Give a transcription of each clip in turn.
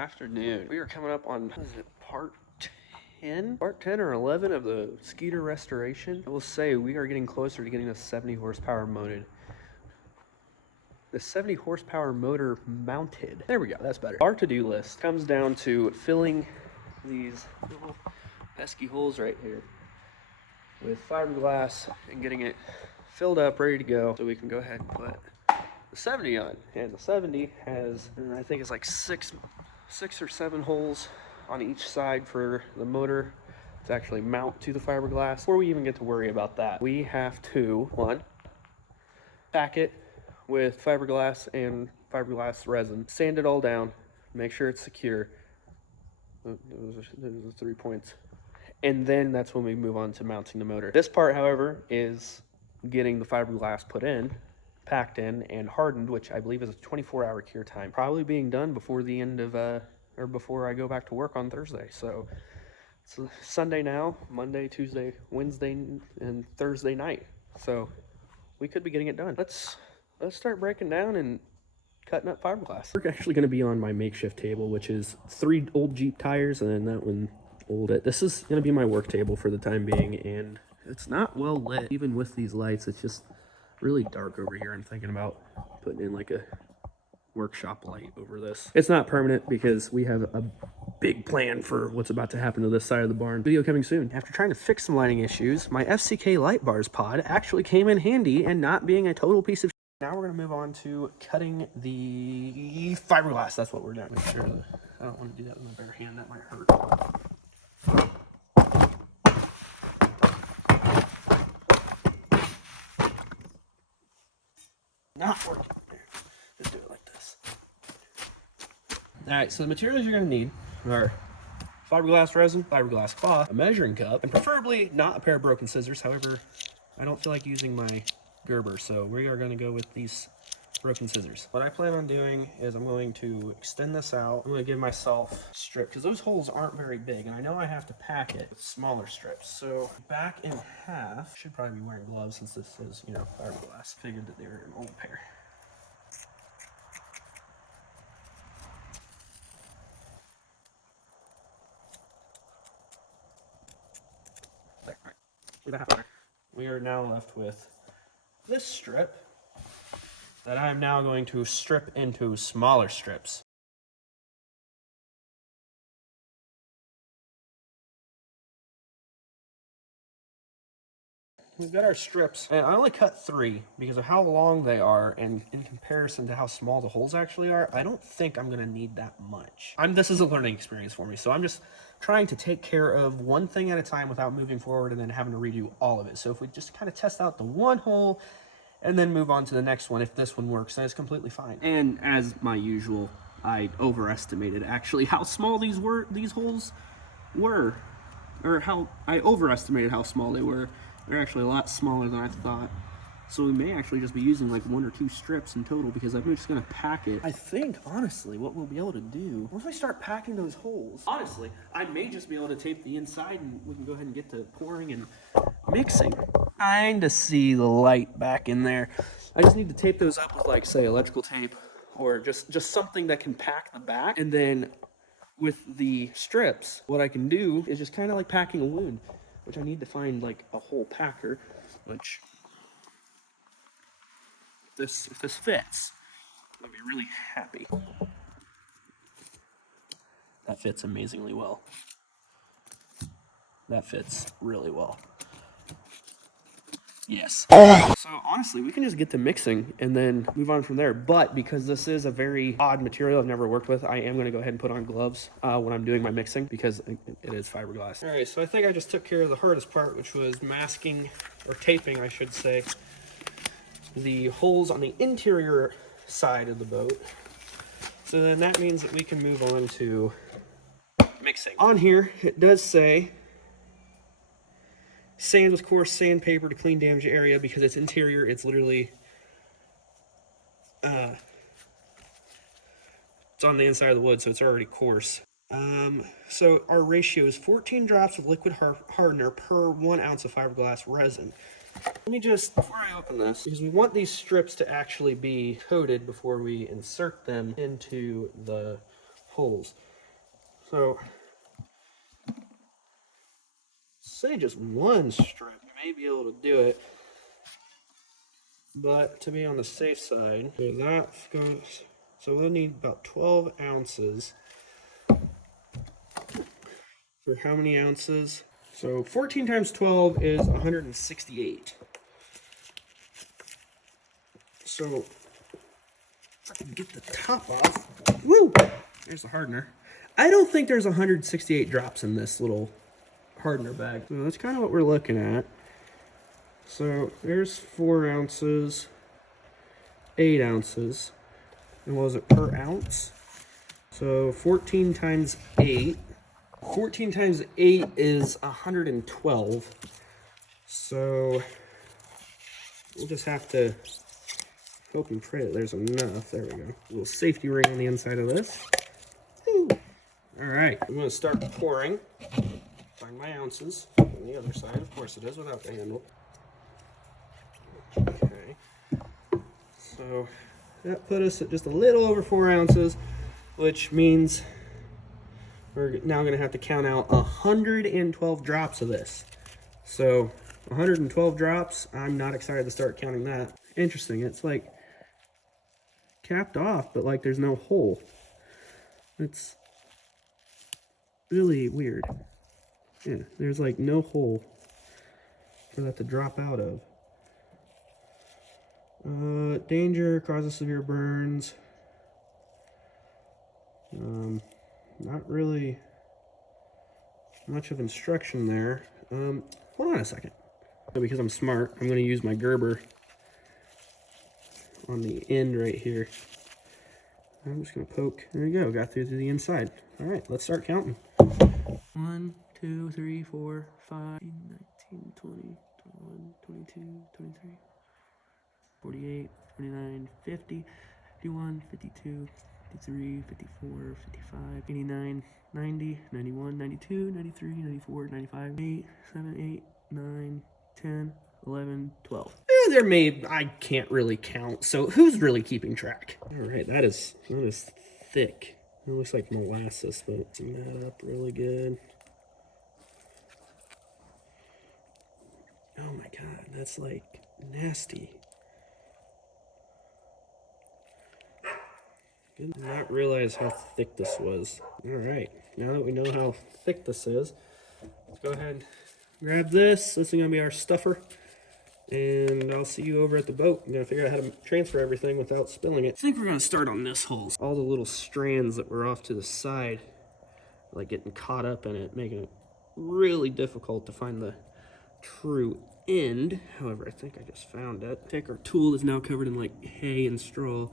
afternoon. We are coming up on, what is it, part 10? Part 10 or 11 of the Skeeter restoration. I will say we are getting closer to getting the 70 horsepower mounted. The 70 horsepower motor mounted. There we go, that's better. Our to-do list comes down to filling these little pesky holes right here with fiberglass and getting it filled up, ready to go, so we can go ahead and put the 70 on. And the 70 has, I think it's like six or seven holes on each side for the motor to actually mount to the fiberglass. Before we even get to worry about that, we have to, one, pack it with fiberglass and fiberglass resin, sand it all down, make sure it's secure. Those are the 3 points. And then that's when we move on to mounting the motor. This part, however, is getting the fiberglass put in, packed in, and hardened, which I believe is a 24-hour cure time. Probably being done before the end of, or before I go back to work on Thursday. So it's Sunday now, Monday, Tuesday, Wednesday, and Thursday night. So we could be getting it done. Let's start breaking down and cutting up fiberglass. We're actually going to be on my makeshift table, which is 3 old Jeep tires, and then that one old. This is going to be my work table for the time being, and it's not well lit. Even with these lights, it's just really dark over here. I'm thinking about putting in like a workshop light over this. It's not permanent because we have a big plan for what's about to happen to this side of the barn. Video coming soon. After trying to fix some lighting issues, my FCK light bars pod actually came in handy and not being a total piece of shit. Now we're going to move on to cutting the fiberglass. That's what we're doing. Make sure that I don't want to do that with my bare hand. That might hurt. Not working. Just do it like this. Alright, so the materials you're going to need are fiberglass resin, fiberglass cloth, a measuring cup, and preferably not a pair of broken scissors. However, I don't feel like using my Gerber, so we are going to go with these broken scissors. What I plan on doing is I'm going to extend this out. I'm going to give myself a strip because those holes aren't very big, and I know I have to pack it with smaller strips. So back in half, should probably be wearing gloves since this is, you know, fiberglass. Figured that they were an old pair. We are now left with this strip that I'm now going to strip into smaller strips. We've got our strips, and I only cut 3 because of how long they are, and in comparison to how small the holes actually are, I don't think I'm going to need that much. This is a learning experience for me, so I'm just trying to take care of one thing at a time without moving forward and then having to redo all of it. So if we just kind of test out the one hole and then move on to the next one, if this one works, then it's completely fine. And as my usual, I overestimated actually how small these holes were, or how I overestimated how small they were. They're actually a lot smaller than I thought. So we may actually just be using like 1 or 2 strips in total because I'm just gonna pack it. I think, honestly, what we'll be able to do, once we start packing those holes, honestly, I may just be able to tape the inside and we can go ahead and get to pouring and mixing. Kinda see the light back in there. I just need to tape those up with, like, say, electrical tape or just something that can pack the back. And then with the strips, what I can do is just kind of like packing a wound, which I need to find like a hole packer, which if this fits, I'll be really happy. That fits amazingly well. That fits really well. Yes. So honestly, we can just get to mixing and then move on from there. But because this is a very odd material I've never worked with, I am going to go ahead and put on gloves when I'm doing my mixing because it is fiberglass. All right, so I think I just took care of the hardest part, which was masking, or taping, I should say, the holes on the interior side of the boat. So then that means that we can move on to mixing. On here, it does say sand with coarse sandpaper to clean damaged area because it's interior. It's literally it's on the inside of the wood, so it's already coarse. So our ratio is 14 drops of liquid hardener per 1 ounce of fiberglass resin. Let me just, before I open this, because we want these strips to actually be coated before we insert them into the holes. So, say just one strip, you may be able to do it. But to be on the safe side, so that goes, so we'll need about 12 ounces. For how many ounces? So 14 times 12 is 168. So if I can get the top off, woo! There's the hardener. I don't think there's 168 drops in this little hardener bag. So that's kind of what we're looking at. So there's 4 ounces, 8 ounces. And what was it per ounce? So 14 times 8. 14 times 8 is 112. So we'll just have to hope and pray that there's enough. There we go. A little safety ring on the inside of this. Woo. All right, I'm going to start pouring. Find my ounces on the other side. Of course it is without the handle. Okay. So that put us at just a little over 4 ounces, which means we're now going to have to count out 112 drops of this. So 112 drops, I'm not excited to start counting that. Interesting, it's like capped off, but like there's no hole. It's really weird. Yeah, there's like no hole for that to drop out of. Danger, causes severe burns. Not really much of instruction there. Hold on a second. Because I'm smart, I'm going to use my Gerber on the end right here. I'm just going to poke. There we go. Got through to the inside. All right, let's start counting. 1, 2, 3, 4, 5, 19, 20, 21, 22, 23, 48, 49, 50, 51, 52, 53, 54, 55, 89, 90, 91, 92, 93, 94, 95, 8, 7, 8, 9, 10, 11, 12. There may, I can't really count, so who's really keeping track? All right, that is thick. It looks like molasses, but team that up really good. Oh my God, that's like nasty. Did not realize how thick this was. All right, now that we know how thick this is, let's go ahead and grab this. This is gonna be our stuffer. And I'll see you over at the boat. I'm gonna figure out how to transfer everything without spilling it. I think we're gonna start on this hole. All the little strands that were off to the side, like getting caught up in it, making it really difficult to find the true end. However, I think I just found it. Take our tool is now covered in like hay and straw.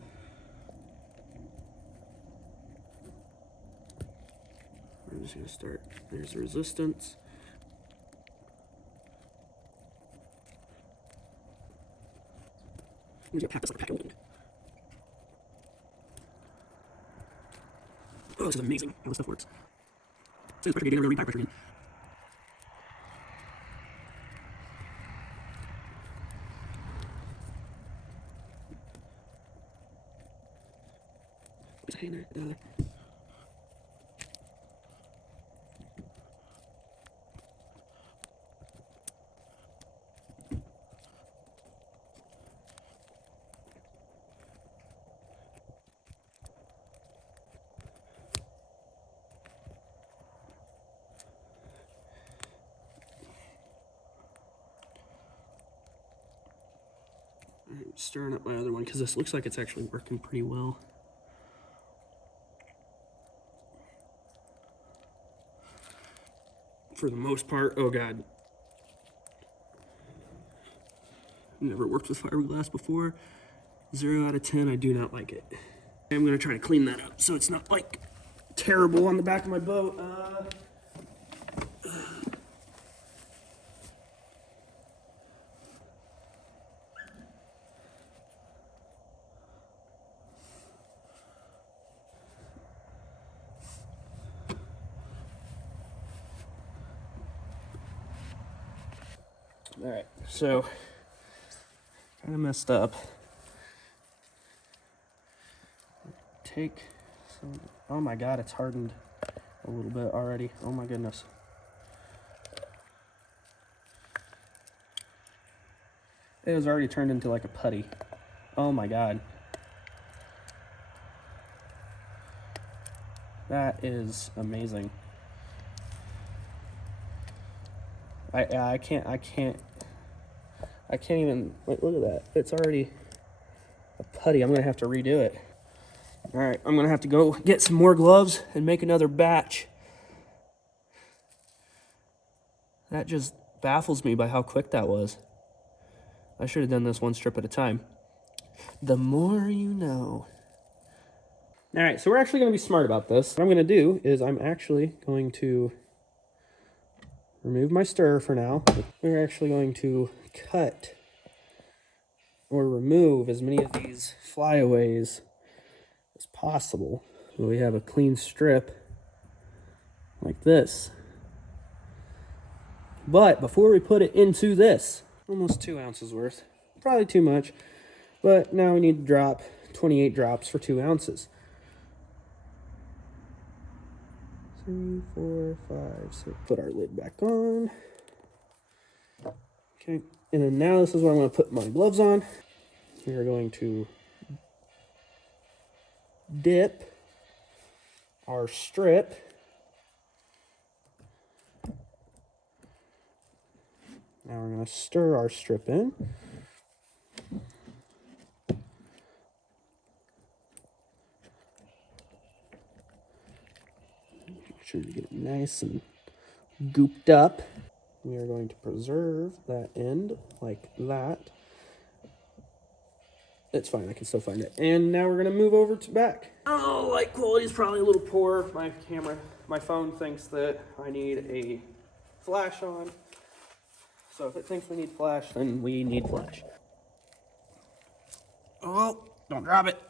We're just gonna start. There's the resistance. I'm gonna pack this like a pack of wood. Oh, this is amazing how this stuff works. So pressure gauge, I'm gonna read tire pressure again. There's a hay in there. I'm stirring up my other one because this looks like it's actually working pretty well. For the most part. Oh God. Never worked with fiberglass before. 0 out of 10, I do not like it. I'm gonna try to clean that up so it's not like terrible on the back of my boat. All right, so kind of messed up. Take some, oh my God, it's hardened a little bit already. Oh my goodness. It was already turned into like a putty. Oh my God. That is amazing. I can't even, wait, look at that. It's already a putty. I'm gonna have to redo it. All right, I'm gonna have to go get some more gloves and make another batch. That just baffles me by how quick that was. I should have done this one strip at a time. The more you know. All right, so we're actually gonna be smart about this. What I'm gonna do is I'm actually going to remove my stirrer for now. We're actually going to cut or remove as many of these flyaways as possible. So we have a clean strip like this. But before we put it into this, almost 2 ounces worth, probably too much, but now we need to drop 28 drops for 2 ounces. 3, 4, 5, 6. Put our lid back on. Okay, and then now this is where I'm going to put my gloves on. We are going to dip our strip now we're going to stir our strip in. Make sure you get it nice and gooped up. We are going to preserve that end like that. It's fine, I can still find it. And now we're gonna move over to back. Oh, light quality is probably a little poor. My phone thinks that I need a flash on. So if it thinks we need flash, then we need flash. Oh, don't drop it.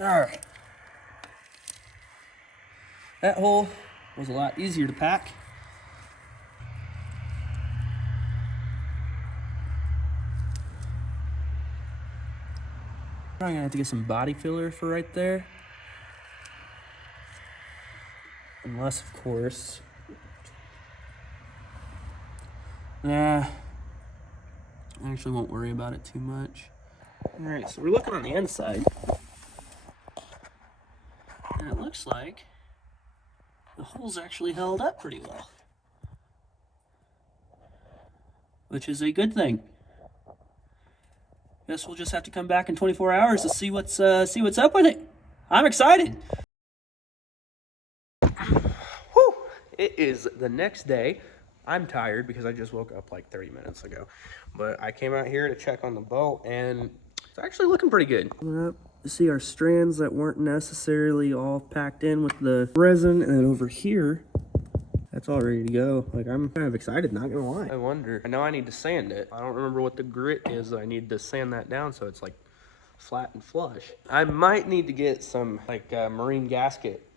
All right. That hole was a lot easier to pack. I'm gonna have to get some body filler for right there. Unless, of course, I actually won't worry about it too much. All right, so we're looking on the inside. And it looks like the hole's actually held up pretty well. Which is a good thing. Guess we'll just have to come back in 24 hours to see what's up with it. I'm excited. Whew. It is the next day. I'm tired because I just woke up like 30 minutes ago. But I came out here to check on the boat and it's actually looking pretty good. You see our strands that weren't necessarily all packed in with the resin, and then over here, that's all ready to go. Like, I'm kind of excited, not gonna lie. I know I need to sand it. I don't remember what the grit is that I need to sand that down so it's like flat and flush. I might need to get some like marine gasket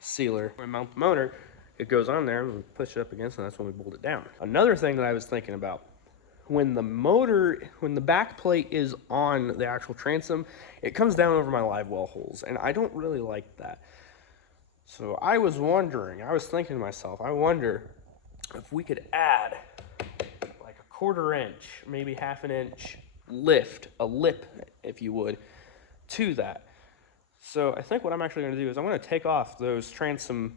sealer. When I mount the motor, it goes on there and we push it up against, and that's when we bolt it down. Another thing that I was thinking about, when the back plate is on the actual transom, it comes down over my live well holes, and I don't really like that. So I was thinking to myself, I wonder if we could add like a 1/4 inch, maybe 1/2 inch lift, a lip, if you would, to that. So I think what I'm actually gonna do is I'm gonna take off those transom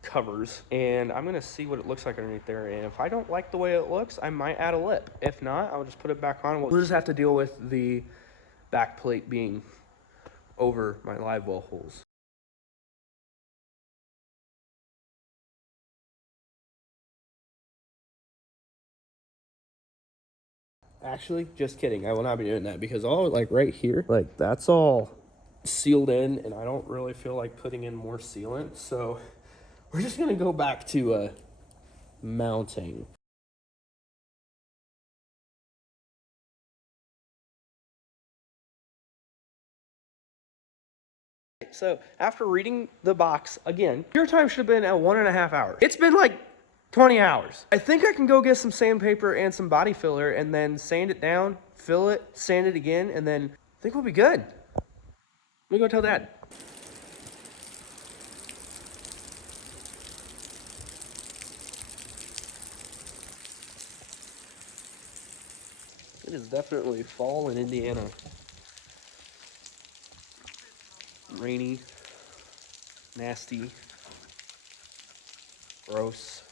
covers and I'm gonna see what it looks like underneath there, and if I don't like the way it looks, I might add a lip. If not, I'll just put it back on. We'll just have to deal with the back plate being over my live well holes. Actually, just kidding. I will not be doing that because all like right here, like that's all sealed in, and I don't really feel like putting in more sealant. So we're just gonna go back to mounting. So after reading the box again, your time should have been at 1.5 hours. It's been like 20 hours. I think I can go get some sandpaper and some body filler and then sand it down, fill it, sand it again, and then I think we'll be good. Let me go tell Dad. It is definitely fall in Indiana. Rainy, nasty, gross.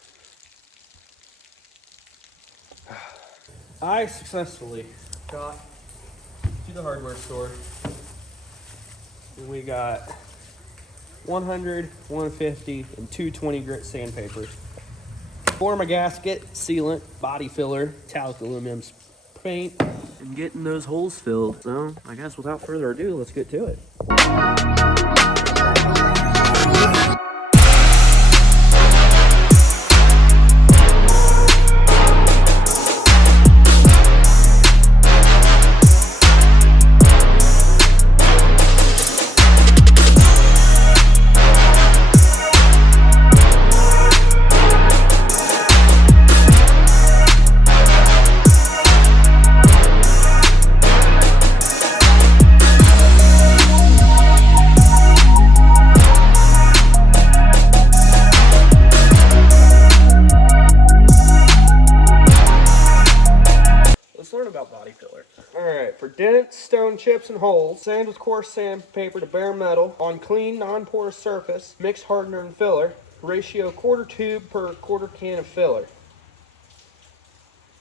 I successfully got to the hardware store, and we got 100, 150, and 220 grit sandpaper. For my gasket, sealant, body filler, talc aluminum paint, and getting those holes filled. So I guess without further ado, let's get to it. About body filler. Alright, for dents, stone chips, and holes, sand with coarse sandpaper to bare metal on clean, non-porous surface, mix hardener and filler, ratio quarter tube per quarter can of filler.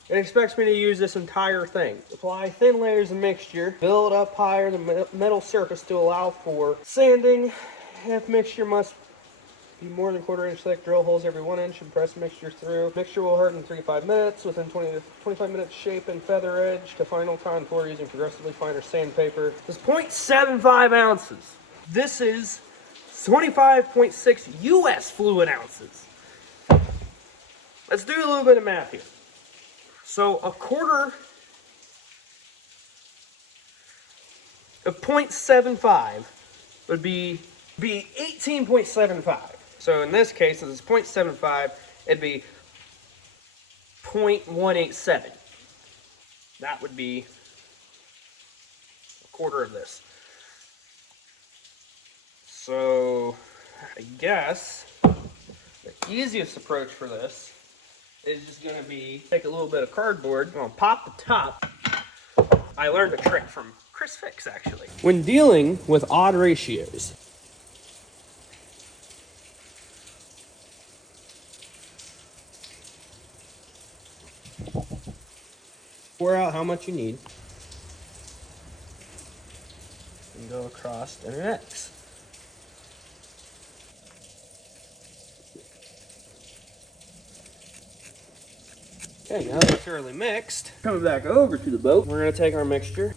It expects me to use this entire thing. Apply thin layers of mixture, build up higher the metal surface to allow for sanding. If mixture must be more than 1/4 inch thick, drill holes every 1 inch and press mixture through. Mixture will harden in 3 to 5 minutes. Within 20 to 25 minutes, shape and feather edge to final contour using progressively finer sandpaper. This is 0.75 ounces. This is 25.6 US fluid ounces. Let's do a little bit of math here. So a quarter of 0.75 would be 18.75. So in this case, since it's 0.75, it'd be 0.187. That would be a quarter of this. So I guess the easiest approach for this is just going to be take a little bit of cardboard, I'm going to pop the top. I learned a trick from Chris Fix, actually. When dealing with odd ratios, pour out how much you need and go across an X. Okay, now that it's thoroughly mixed, coming back over to the boat, we're going to take our mixture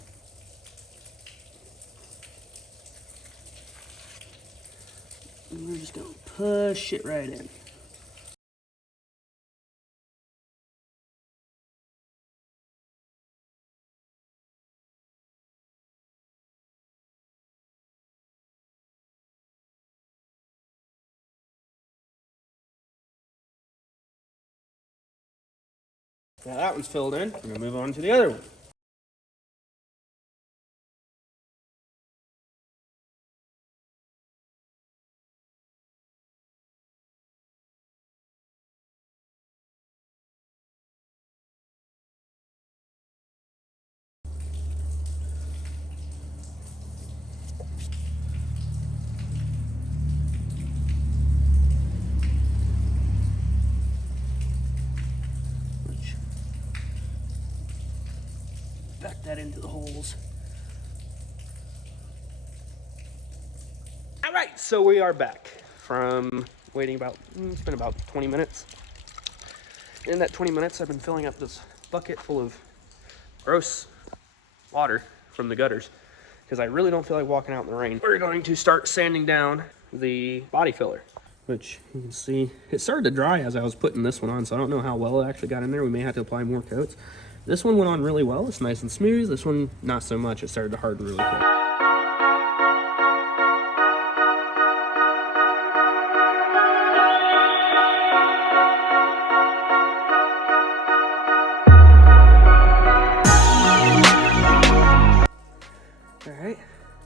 and we're just going to push it right in. Now that one's filled in, we're going to move on to the other one. Back that into the holes. All right, so we are back from waiting about, it's been about 20 minutes. In that 20 minutes, I've been filling up this bucket full of gross water from the gutters because I really don't feel like walking out in the rain. We're going to start sanding down the body filler, which you can see it started to dry as I was putting this one on, so I don't know how well it actually got in there. We may have to apply more coats. This one went on really well. It's nice and smooth. This one, not so much. It started to harden really quick. All right,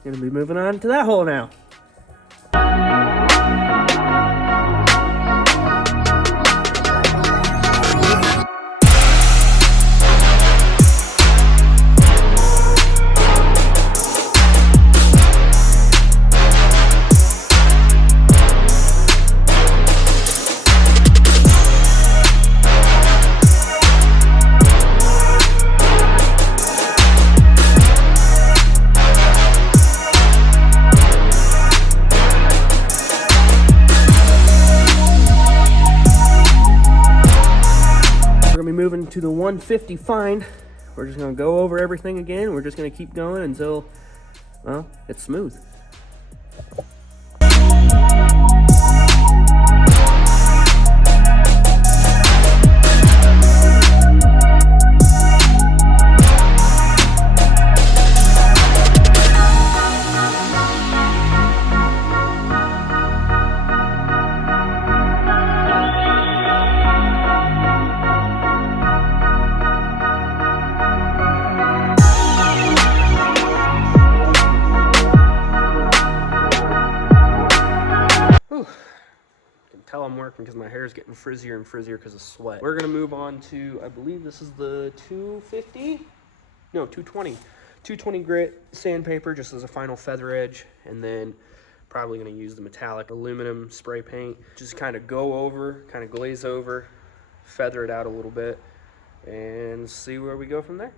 gonna be moving on to that hole now. Moving to the 150 fine. We're just gonna go over everything again. We're just gonna keep going until, well, it's smooth. I'm working because my hair is getting frizzier and frizzier because of sweat. We're gonna move on to, I believe this is the 250? No, 220. 220 grit sandpaper just as a final feather edge, and then probably gonna use the metallic aluminum spray paint. Just kind of go over, kind of glaze over, feather it out a little bit, and see where we go from there.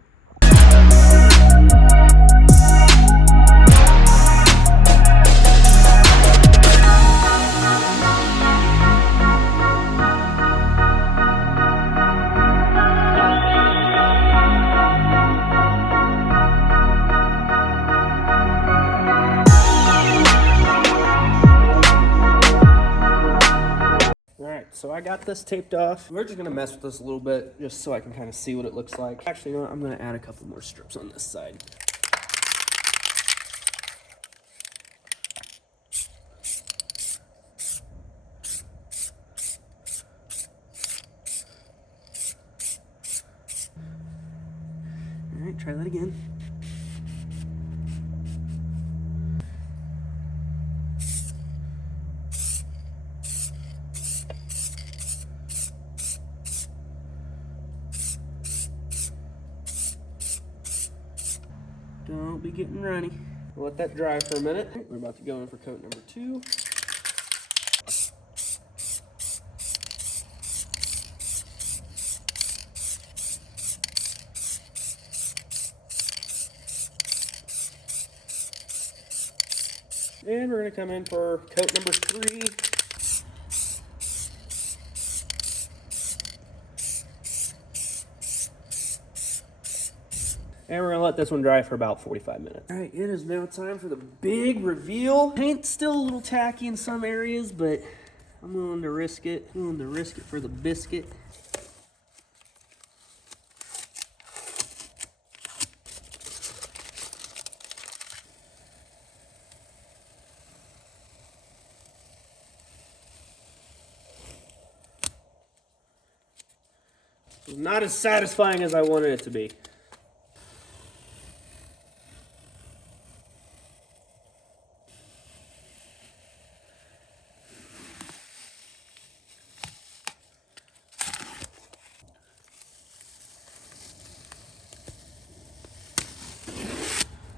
So I got this taped off. We're just gonna mess with this a little bit just so I can kind of see what it looks like. Actually, you know what? I'm gonna add a couple more strips on this side. All right, try that again. Don't be getting runny. We'll let that dry for a minute. We're about to go in for coat number 2. And we're gonna come in for coat number 3. And we're gonna let this one dry for about 45 minutes. All right, it is now time for the big reveal. Paint's still a little tacky in some areas, but I'm willing to risk it. I'm willing to risk it for the biscuit. Not as satisfying as I wanted it to be.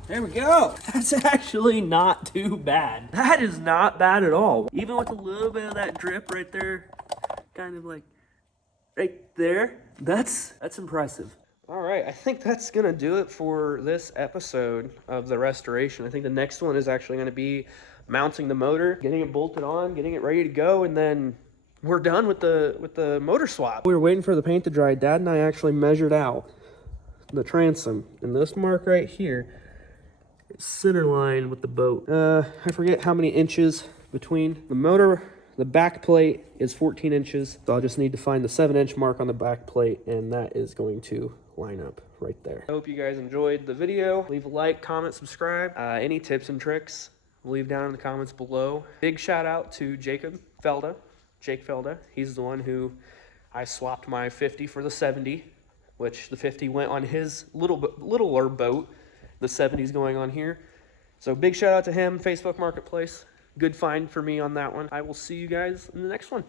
There we go. That's actually not too bad. That is not bad at all. Even with a little bit of that drip right there, kind of like right there, that's impressive. All right, I think that's gonna do it for this episode of the restoration. I think the next one is actually gonna be mounting the motor, getting it bolted on, getting it ready to go, and then we're done with the motor swap. We were waiting for the paint to dry. Dad and I actually measured out the transom. And this mark right here is center line with the boat. I forget how many inches between the motor. The back plate is 14 inches. So I'll just need to find the 7-inch mark on the back plate, and that is going to line up right there. I hope you guys enjoyed the video. Leave a like, comment, subscribe. Any tips and tricks, leave down in the comments below. Big shout out to Jake Felda. He's the one who I swapped my 50 for the 70, which the 50 went on his littler boat. The 70's going on here. So big shout out to him, Facebook Marketplace. Good find for me on that one. I will see you guys in the next one.